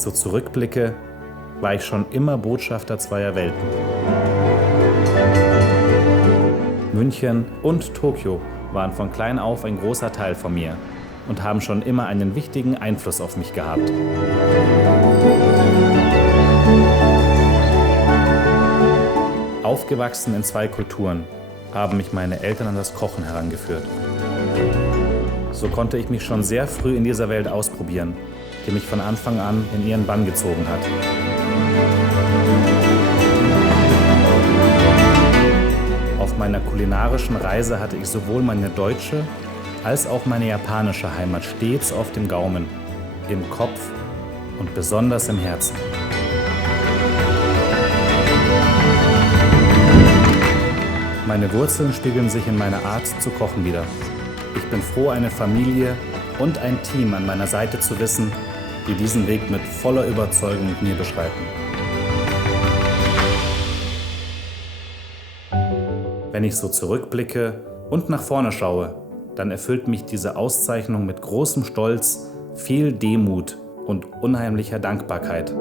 ich so zurückblicke, war ich schon immer Botschafter zweier Welten. München und Tokio waren von klein auf ein großer Teil von mir und haben schon immer einen wichtigen Einfluss auf mich gehabt. Aufgewachsen in zwei Kulturen haben mich meine Eltern an das Kochen herangeführt. So konnte ich mich schon sehr früh in dieser Welt ausprobieren, die mich von Anfang an in ihren Bann gezogen hat. Auf meiner kulinarischen Reise hatte ich sowohl meine deutsche als auch meine japanische Heimat stets auf dem Gaumen, im Kopf und besonders im Herzen. Meine Wurzeln spiegeln sich in meiner Art zu kochen wider. Ich bin froh, eine Familie und ein Team an meiner Seite zu wissen, die diesen Weg mit voller Überzeugung mit mir beschreiten. Wenn ich so zurückblicke und nach vorne schaue, dann erfüllt mich diese Auszeichnung mit großem Stolz, viel Demut und unheimlicher Dankbarkeit.